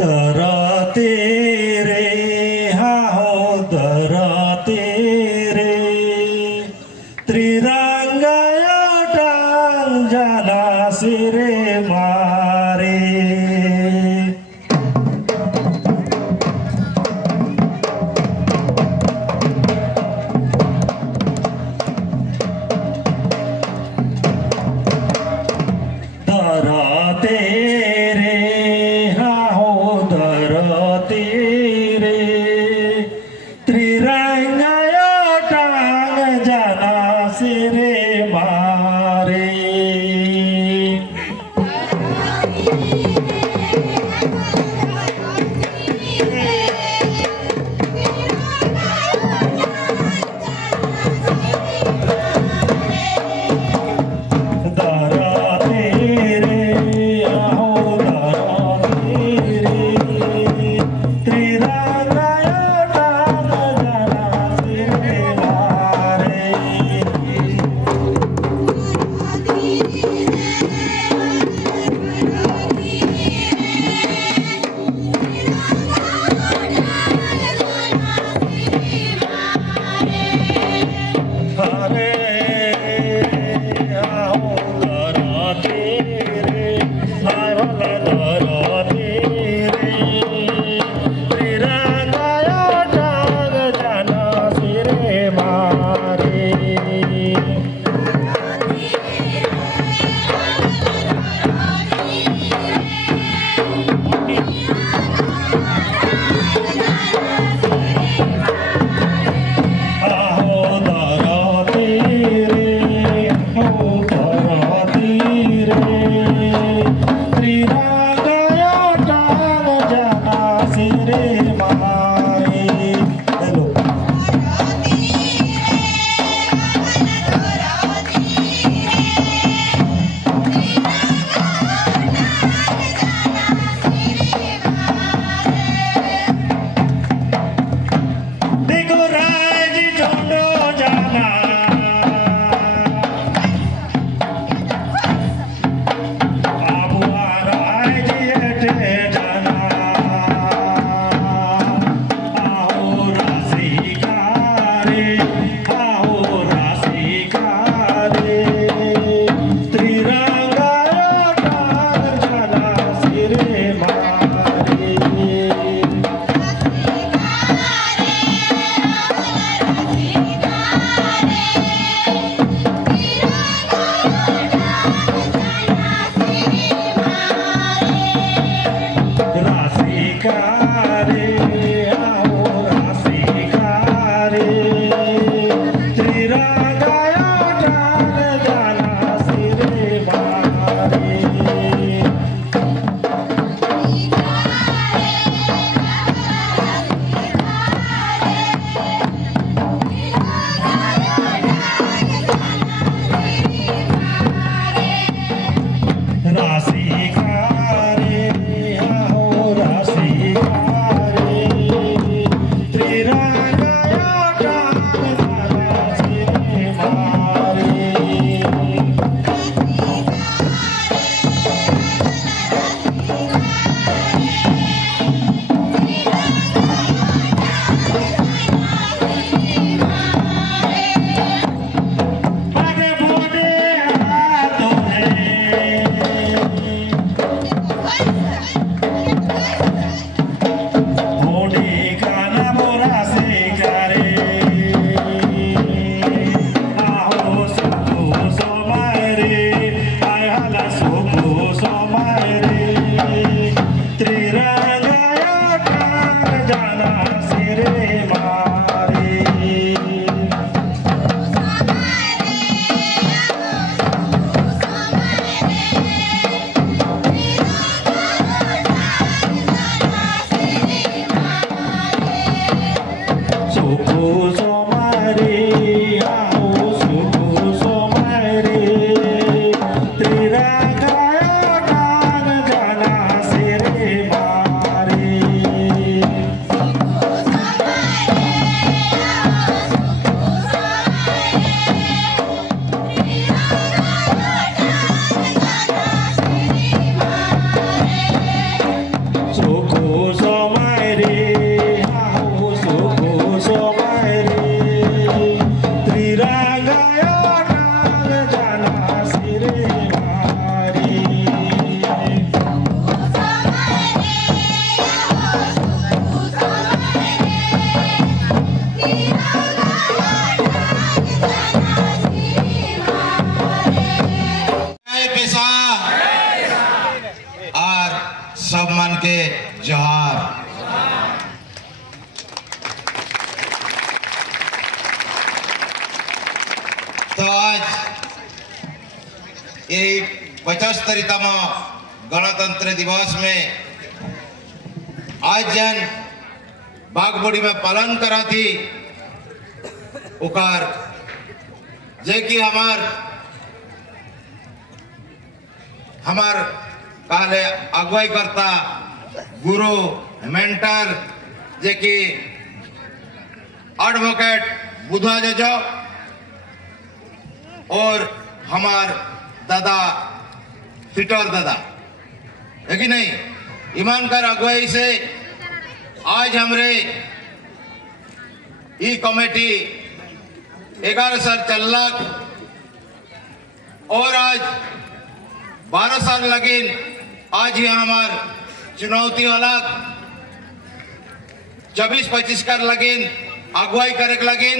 धरती रे हो धरती रे त्रिरंगाया टांग जना सिरे मारे धरती रे त्रिरंगाया टांग जना सिरे मारे राशि का रे हो राशि का तो आज यही 75तम गणतंत्र दिवस में आज जन बागबोड़ी में पालन करा थी उकार जे कि हमार कहले अगुवाई करता गुरु मेंटर जे कि एडवोकेट बुधा जजो और हमार दादा फिटर दादा है कि नहीं, ईमानदार अगुवाई से आज हमरे ई कमेटी 11 साल चल लग और आज 12 साल लगिन। आज ही हमार चुनौती अलग 24-25 कर लगिन अगुवाई करे लगिन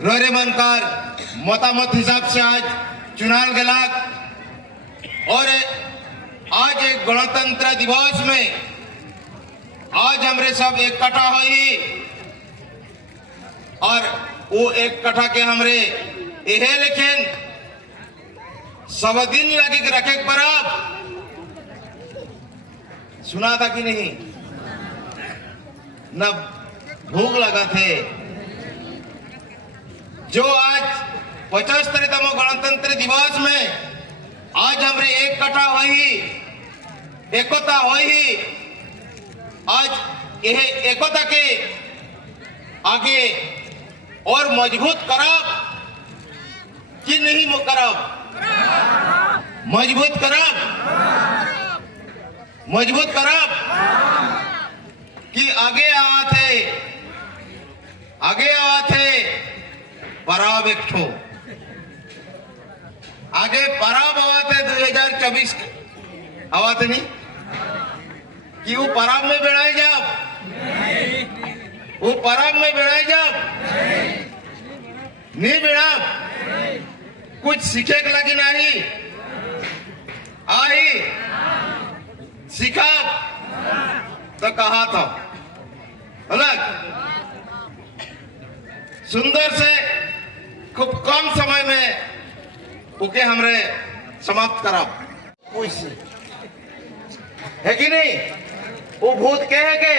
रोरे मनकर मतामत हिसाब से आज चुनाव गलाक और आज एक गणतंत्र दिवस में आज हमरे सब एक कटा हुई और वो एक कटा के हमरे यह लेकिन सब दिन लगे रखे परब सुना था कि नहीं, न भूख लगा थे जो आज 75तम गणतंत्र दिवस में आज हमरे एक कटा हुई एकता हुई। आज यह एकता के आगे और मजबूत करब कि नहीं करब, मजबूत करब कि आगे आवा थे पराब एक ठो आगे पराब आवा थे 2024 आवा थे नहीं कि वो पराब में बेड़ाए जाब, वो पराब में बेड़ाए जाब नहीं बेड़ाब कुछ सीखे के लगी नहीं आई सीखा तो कहा था अलग सुंदर से खूब कम समय में उके हमरे समाप्त करब है कि नहीं। वो भूत के है के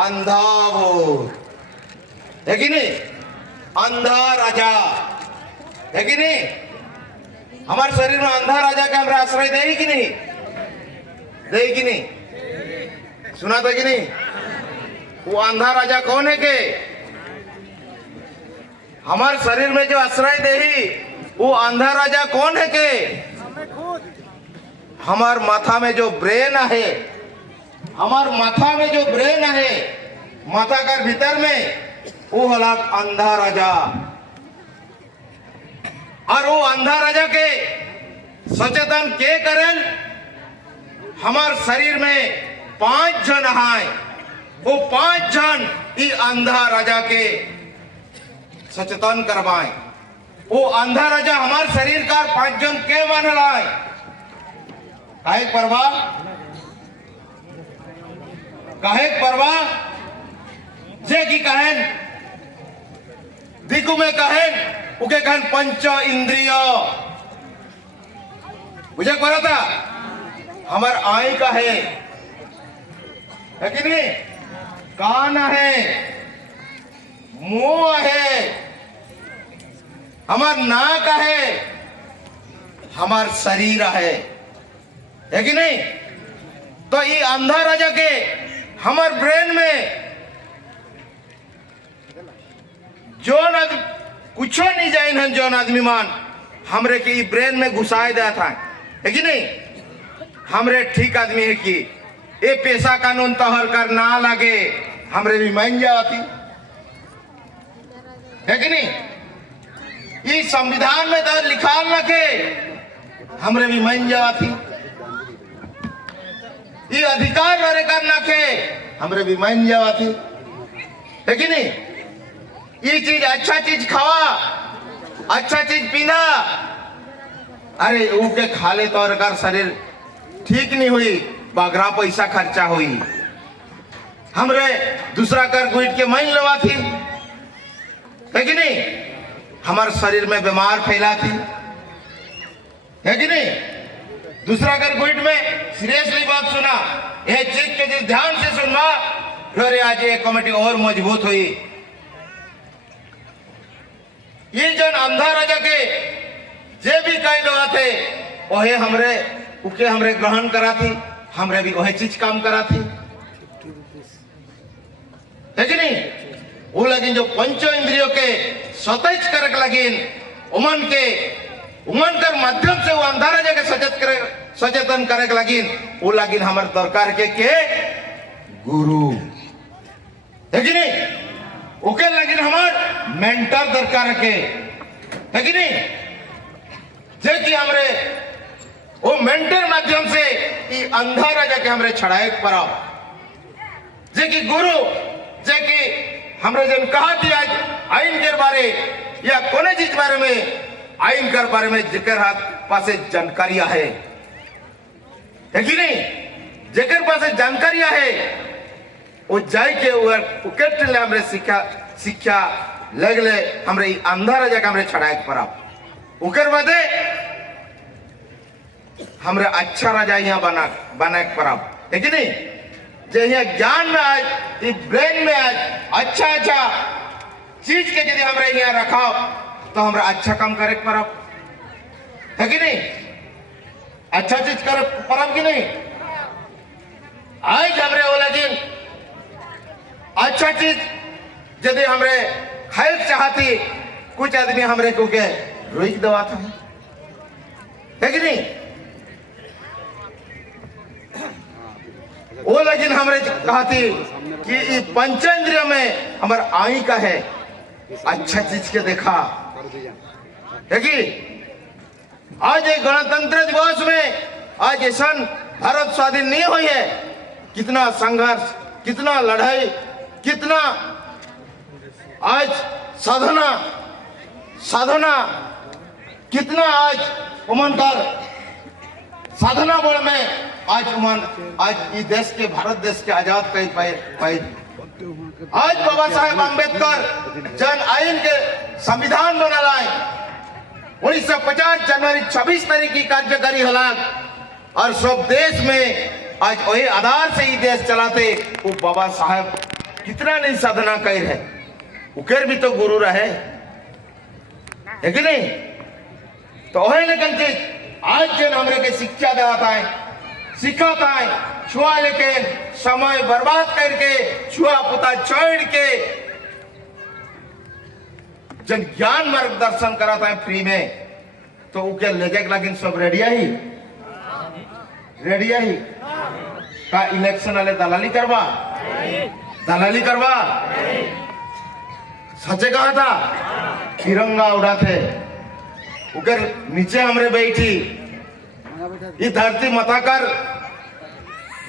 अंधा भूत है कि नहीं, अंधा राजा है कि नहीं। हमारे शरीर में अंधा राजा का हमारा आश्रय दे कि नहीं, दे कि नहीं, सुना था कि नहीं। वो अंधा राजा कौन है के हमारे शरीर में जो आश्रय दे वो अंधा राजा कौन है के हमार माथा में जो ब्रेन है, हमार माथा में जो ब्रेन है माथा का भीतर में वो हलाक अंधा राजा। और वो अंधा राजा के सचेतन के करें हमार शरीर में 5 जन है, वो 5 जन ई अंधा राजा के सचेतन करवाए। वो अंधा राजा हमार शरीर का 5 जन के मन लाए काहे परवाह जे की कहें दिकु में कहें उके कहें पंच इंद्रिय मुझे पता था हमार आई का है कि नहीं, कान है, मुंह है, हमार नाक है, हमार शरीर है कि नहीं। तो ये अंधा राजा के हमार ब्रेन में जो कुछ नहीं जाए जो आदमी मान हमरे के ब्रेन में घुसाए दिया था है कि नहीं। हमरे ठीक आदमी है कि ये पेशा कानून तोहर कर ना लगे हमरे भी मान जाती है कि नहीं। ये संविधान में तो लिखा रखे हमरे भी मान जाती, ये अधिकार लड़े करना के हमरे भी मान जाती है कि नहीं। ये चीज अच्छा चीज खावा, अच्छा चीज पीना, अरे उके खाले तो अगर शरीर ठीक नहीं हुई बागरा पैसा खर्चा हुई हमरे दूसरा कर गुट के मान लवा थी है कि नहीं। हमारे शरीर में बीमार फैलाती है कि नहीं। दूसरा अगर गुट में सीरियसली बात सुना, यह चीज के जो ध्यान से सुनवा, फिर आज ये कमेटी और मजबूत हुई। ये जन अंधा राजा के जे भी कई लोग थे वही हमरे उके हमरे ग्रहण करा थी, हमरे भी वही चीज काम करा थी, है कि नहीं। वो लगिन जो पंचो इंद्रियों के सतेज करक लगिन उमन कर माध्यम से वो अंधा राजा के सचेतन करक लगिन, वो लगिन हमारे दरकार के गुरु, है कि नहीं। ओके लगिन हमार मेंटर दरकार के, है कि नहीं। जे कि हमरे वो मेंटर माध्यम से ये अंधा राजा के हमरे छड़ाए पड़ा, जे कि गुरु, जे कि हमरे जन कहा थी आज आइन के बारे या कोने चीज बारे में, आइन कर बारे में जेकर हाथ पासे जानकारियां है कि नहीं। जेकर पासे जानकारियां है वो जाय के उकेट ले हमरे शिक्षा लगले हमरे अंधा राजा के हमरे छड़ाए पड़ा। उकर बादे हमरे अच्छा राजा यहाँ बना पड़ा, है कि नहीं। जे यहाँ ज्ञान में आज, ब्रेन में आज अच्छा चीज के यदि हमरे यहाँ रखा तो हमरा अच्छा काम करे पड़ा, है कि नहीं। अच्छा चीज करे पड़ा कि नहीं। आज हमरे वो लगिन अच्छा चीज यदि हमरे खाए चाहती, कुछ आदमी हमरे को के रोक दवा था, है कि नहीं। वो लेकिन हमरे कहा थी कि पंचेंद्रिय में हमारे आई का है अच्छा चीज के देखा, है कि। आज एक गणतंत्र दिवस में आज ऐसा भारत स्वाधीन नहीं हुई है, कितना संघर्ष, कितना लड़ाई, कितना आज साधना कितना आज उमन कर साधना बल में आज इस देश के भारत देश के आजाद कई पाए। आज बाबा साहेब अम्बेडकर जन आइन के संविधान बना लाए 1950 जनवरी 26 तारीख की कार्यकारी हलाक और सब देश में आज वही आधार से ही देश चलाते। वो बाबा साहेब कितना नहीं साधना कर है, उकर भी तो गुरु रहे, है कि नहीं। तो वही लेकिन चीज आज जन हमरे के शिक्षा देता है, सिखाता है, छुआ लेके समय बर्बाद करके छुआ पुता छोड़ के जन ज्ञान मार्गदर्शन कराता है फ्री में, तो उके ले जाके लेकिन सब रेडिया ही का इलेक्शन वाले दलाली करवा सचे कहा था। तिरंगा उड़ाते उकर नीचे हमरे बैठी, ये धरती माता कर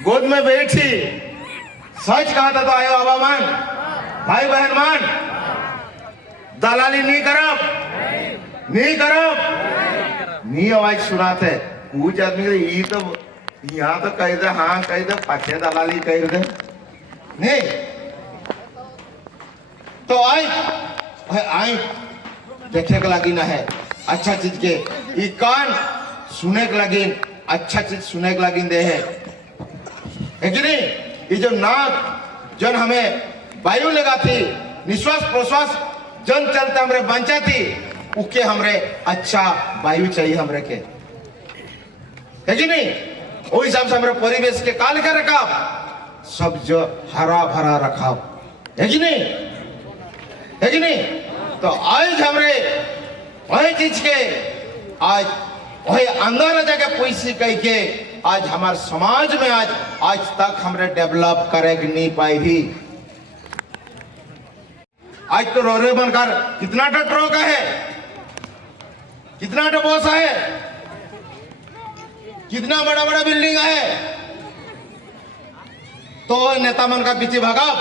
गोद में बैठी, सच कहा था तो आयो बाबा मान, भाई बहन मान, दलाली नहीं करब, नहीं आवाज सुनाते। कुछ आदमी ये तो यहाँ तो कह दे, हाँ कह दे, पाछे दलाली कह दे नहीं। तो आई देखे के लगी ना है अच्छा चीज के, ये कान सुने के लगी अच्छा चीज सुने के लगी दे है कि नहीं। ये जो नाक जन हमें वायु लगा थी, निश्वास प्रश्वास जन चलते हमरे बंचा थी, उके हमरे अच्छा वायु चाहिए हमरे के, है कि नहीं। वो हिसाब से हमरे परिवेश के काल का रखाव सब जो हरा भरा रखाव, है कि नहीं। तो आज हमरे वही चीज के आज वही अंधा राजा के पैसे कह के आज हमारे समाज में आज तक हमरे डेवलप करे नहीं पाई ही। आज तो रोरे बनकर कितना ट्रक का है, कितना बॉस है, कितना बड़ा बड़ा बिल्डिंग है, तो नेता मन का पीछे भगव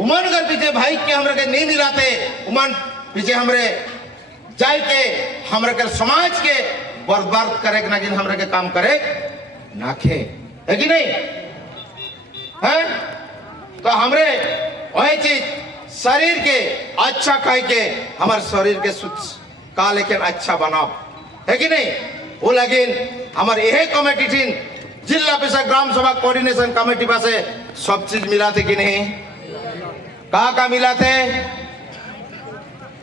उमन कर पीछे भाई के हमरे के नहीं मिलाते, उमन पीछे हमरे जाए के हमरे के समाज के बर्बाद करे ना, गिन हमरे के काम करे नाखे, है कि नहीं है। तो हमरे वही चीज शरीर के अच्छा खाई के हमारे शरीर के सुच का लेकिन अच्छा बनाओ है कि नहीं। वो लेकिन हमारे यही कमेटी थी जिला परिषद ग्राम सभा कोऑर्डिनेशन कमेटी पास सब चीज मिला थे कि नहीं। कहा मिला थे,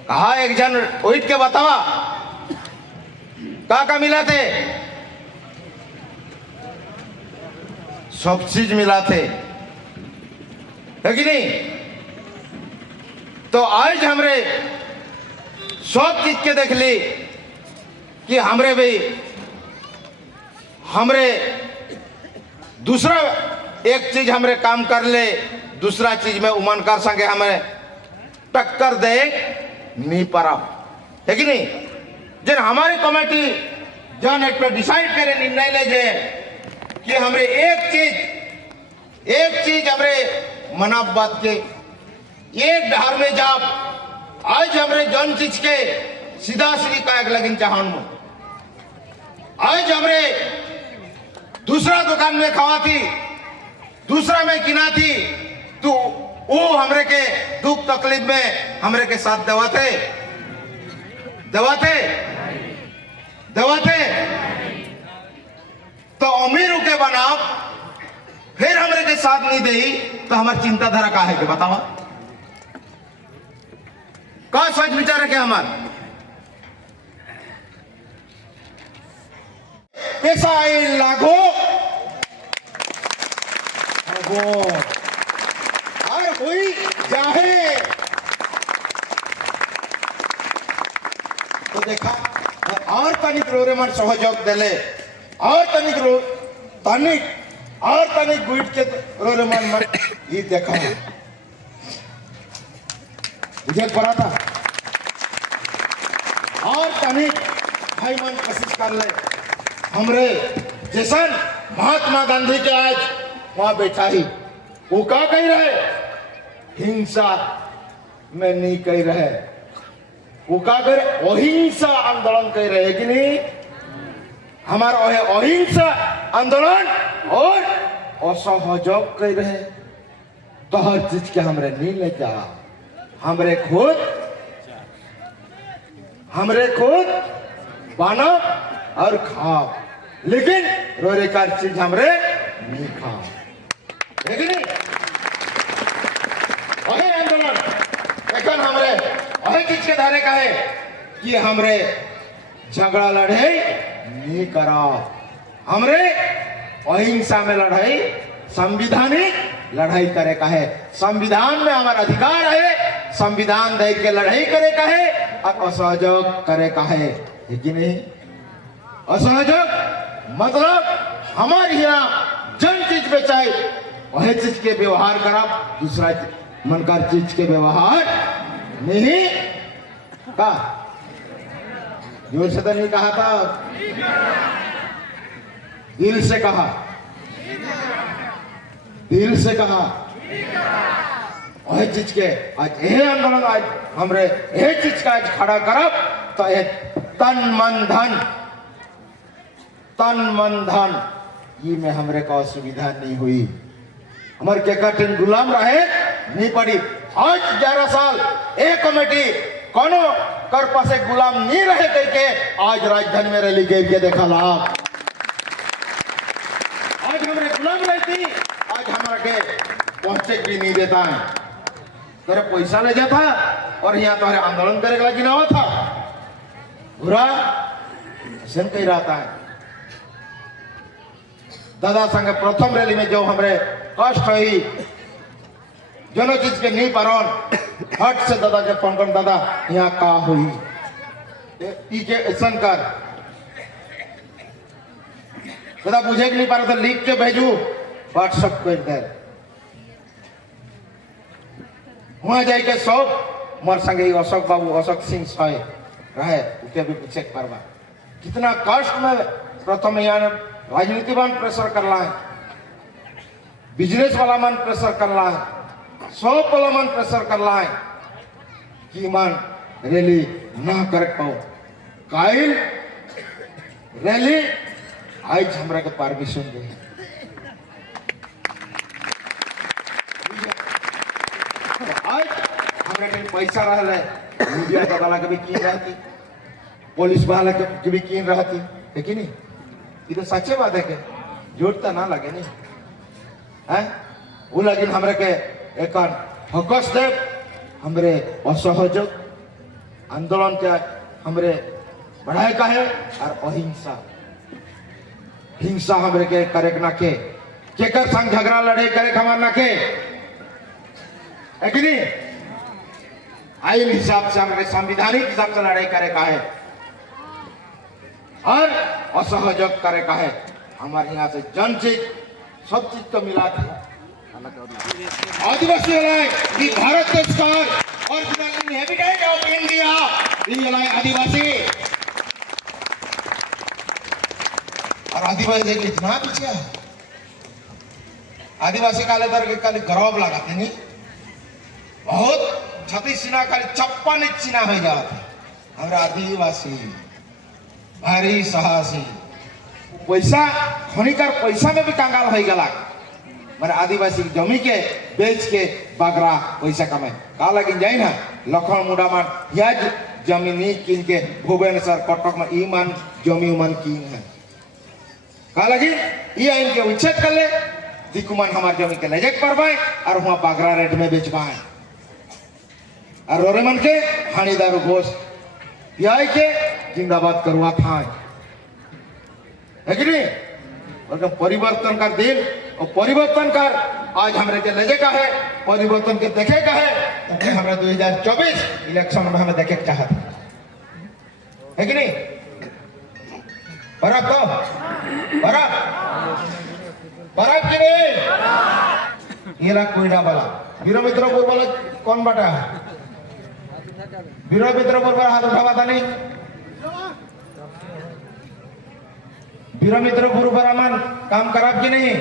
कहा एक जन उठ के बतावा कहा मिला थे। सब चीज मिला थे है कि नहीं। तो आज हमरे सब चीज के देख ली कि हमरे भी हमरे दूसरा एक चीज हमरे काम कर ले, दूसरा चीज में उमन कर संगे हमें टक्कर दे नहीं पड़ा है कि नहीं। जब हमारी कमेटी जन एक पे डिसाइड करे निर्णय ले जे कि हमरे एक चीज हमरे मनाब बात के एक डहर में जाप आज हमरे जन चीज के सीधा सीधी कायक लगिन चाहन में आज हमरे दूसरा दुकान में खवा थी, दूसरा में किना थी, तो वो हमरे के दुख तकलीफ में हमरे के साथ दवाते तो अमीर के बनाओ फिर हमरे के साथ नहीं दे तो हमारी चिंताधारा का है कि बतावा का सोच विचार है क्या हमार पैसा लागो और हुई जाहे तो देखा और तनिक रोरे मन सहयोग देले और तनिक गुट के रोरे मन ये देखा मुझे पड़ा था और तनिक भाई मन कोशिश कर ले हमरे जैसन महात्मा गांधी के आज वहां बैठा ही वो क्या कह रहे हिंसा में नहीं कह रहे वो क्या कह रहे अहिंसा आंदोलन कह रहे कि नहीं। हमारा अहिंसा आंदोलन और असहयोग कह रहे तो हर चीज के हमरे नहीं ले जा हमरे खुद बना और खाओ लेकिन रोरे का चीज हमरे नहीं खाओ लेकिन वही आंदोलन लेकिन हमरे वही चीज के धारे का है कि हमरे झगड़ा लड़ाई नहीं कराओ हमरे अहिंसा में लड़ाई संविधानिक लड़ाई करे का है। संविधान में हमारा अधिकार है, संविधान दे के लड़ाई करे का है और असहयोग करे का है कि नहीं। असहयोग मतलब हमारे यहाँ जन चीज में चाहे वही चीज के व्यवहार करा दूसरा मनकर चीज के व्यवहार नहीं का जोर से तो नहीं कहा था दिल से कहा वही चीज के आज यही आंदोलन आज हमरे यही चीज का आज खड़ा करब तो तन मन धन ये में हमरे का असुविधा नहीं हुई हमारे के कठिन गुलाम रहे नहीं पड़ी। आज 11 साल एक कमेटी कोनो कर पासे गुलाम नहीं रहे करके आज राजधानी में रैली के देखा लाभ आज हमारे गुलाम रहती आज हमारे के पहुंचे भी नहीं देता है तेरे पैसा ले जाता और यहाँ तुम्हारे आंदोलन करे लगी ना हुआ था बुरा ऐसा कही रहा है। दादा संग प्रथम रैली में जो हमरे कष्ट हुई जो चीज के नहीं पारोन हट से दादा के फोन कर दादा यहाँ का हुई के ऐसा कर दादा बुझे नहीं पा रहा था लिख के भेजू व्हाट्सएप कर दे वहां जाके सब मोर संगे अशोक बाबू अशोक सिंह सहाय रहे उके भी पूछे करवा कितना कष्ट में प्रथम यहाँ राजनीति मन प्रेशर कर रहा है बिजनेस वाला मन प्रेशर कर रहा है सब वाला मन प्रेशर कर रहा है कि मन रैली ना कर पाओ काइल रैली आज हमरा के परमिशन दे आज हमरा के पैसा रहले मीडिया के वाला के भी कीन रहती, पुलिस वाला के भी कीन रहती, है कि नहीं? ये तो सच्चे बात है के जोड़ तो ना लगे नहीं है। वो लेकिन हमरे के एक फोकस दे हमरे असहयोग आंदोलन के हमरे बढ़ाए का है और अहिंसा हिंसा हमरे के करे ना के केकर संग झगड़ा लड़े करे हमार ना के, है कि नहीं? आईन हिसाब से हमरे संविधानिक हिसाब से लड़ाई करे का है और असहयोग करे का है। हमारे यहाँ से जन चीज सब चीज तो मिला था। आदिवासी ये भारत देश का ओरिजिनल इनहेबिटेंट ऑफ इंडिया ये आदिवासी और आदिवासी देखिए इतना पीछे है। आदिवासी काले दर के काले गौरव लगाते नहीं बहुत छत्ती सीना काले 56 इंच सीना हो जाते हमारा आदिवासी भारी साहसी पैसा खनिकर पैसा में भी कंगाल हो गला मेरे आदिवासी जमी के बेच के बगरा पैसा कमाए का लगिन जाए ना लखन मुड़ा मान या जमीनी किन के भुवनेश्वर कटक में ईमान जमी उमान किन है का लगी ये इनके उच्छेद कर ले दिकुमान हमारे जमी के ले जाके परवाए और वहां बगरा रेट में बेच पाए और रोरे मन के हानिदार गोश्त यह के जिंदाबाद करवा था, है कि नहीं? और परिवर्तन का दिन और परिवर्तन कर आज हमारे के लगे का है परिवर्तन के देखे का है हमारा 2024 इलेक्शन में हमें देखे चाहते है कि नहीं? बराबर तो बराबर की नहीं ये ला कोयडा वाला वीर मित्रपुर वाला कौन बटा है? वीर मित्रपुर वाला हाथ उठावा था नहीं वीर मित्रपुर पर अमन काम खराब की नहीं